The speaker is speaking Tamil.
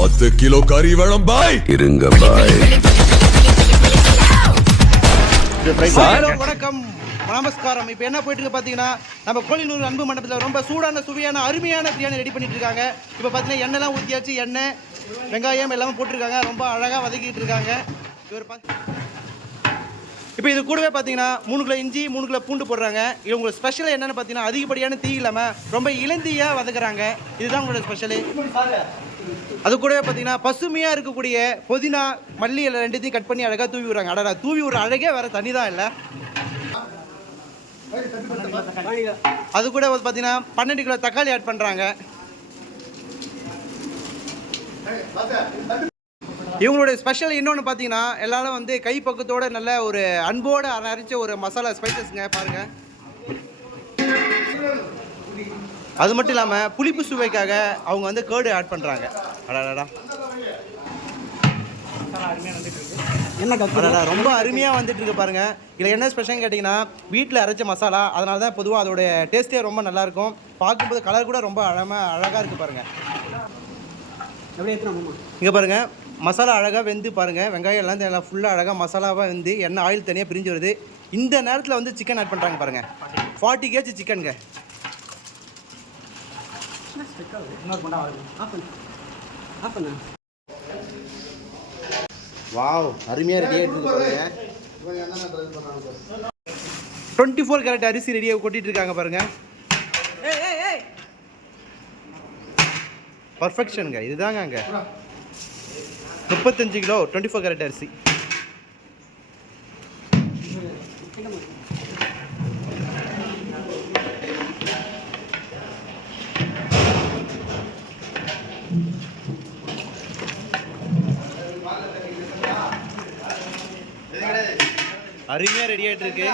10 கிலோ கறி வேணும் பாய். இருங்க பாய். வணக்கம் நமஸ்காரம். இப்போ என்ன போயிட்டு இருக்கு பார்த்தீங்கன்னா, நம்ம கோழினூர் அன்பு மண்டபத்தில் ரொம்ப சூடான சுவையான அருமையான பிரியாணி ரெடி பண்ணிட்டு இருக்காங்க. இப்போ பார்த்தீங்கன்னா எண்ணெய்லாம் ஊற்றியாச்சு, எண்ணெய் வெங்காயம் எல்லாமே போட்டிருக்காங்க, ரொம்ப அழகாக வதக்கிட்டு இருக்காங்க. இப்போ இது கூடவே பார்த்தீங்கன்னா 3 கிலோ இஞ்சி 3 கிலோ பூண்டு போடுறாங்க. இது உங்களுக்கு ஸ்பெஷல் என்னென்னு பார்த்தீங்கன்னா, அதிகப்படியான தீ இல்லாமல் ரொம்ப இளந்தியாக வதக்குறாங்க. இதுதான் உங்களோட ஸ்பெஷலு. அது கூடவே பார்த்தீங்கன்னா பசுமையாக இருக்கக்கூடிய புதினா மல்லி எல்லாம் ரெண்டுத்தையும் கட் பண்ணி அழகாக தூவி விடுறாங்க. அடடா, தூவி விடுற அழகே வேறு தனி தான் இல்லை. அது கூட பார்த்தீங்கன்னா 12 கிலோ தக்காளி ஆட் பண்ணுறாங்க. இவங்களுடைய ஸ்பெஷல் இன்னொன்று பார்த்தீங்கன்னா, எல்லாரும் வந்து கை பக்கத்தோட நல்ல ஒரு அன்போடு அரைச்ச ஒரு மசாலா ஸ்பைசஸ்ங்க பாருங்கள். அது மட்டும் இல்லாமல் புளிப்பு சுவைக்காக அவங்க வந்து கேர்டு ஆட் பண்ணுறாங்க. அடடா அடடா, ரொம்ப அருமையாக வந்துட்டு இருக்கு பாருங்க. இதில் என்ன ஸ்பெஷல்னு கேட்டிங்கன்னா, வீட்டில் அரைச்ச மசாலா, அதனால தான் பொதுவாக அதோட டேஸ்ட்டே ரொம்ப நல்லாயிருக்கும். பார்க்கும்போது கலர் கூட ரொம்ப அழகாக இருக்குது பாருங்கள். இங்கே பாருங்கள், மசாலா அழகாக வெந்து பாருங்கள், வெங்காயம் எல்லாம் ஃபுல்லாக அழகாக மசாலாவாக வெந்து எண்ணெய் ஆயில் தனியாக பிரிஞ்சு வருது. இந்த நேரத்தில் வந்து சிக்கன் ஆட் பண்ணுறாங்க பாருங்கள். 40 kg சிக்கனுங்க. வாவ், அருமையாக ரெடி ஆகிட்டு பாருங்க. 24 கேரட் அரிசி ரெடியாக கொட்டிட்டு இருக்காங்க பாருங்க. பர்ஃபெக்ஷனுங்க, இதுதாங்க அங்கே 35 கிலோ 24 கேரட் அரிசி. அருமையாக ரெடி ஆகிட்டு இருக்கு.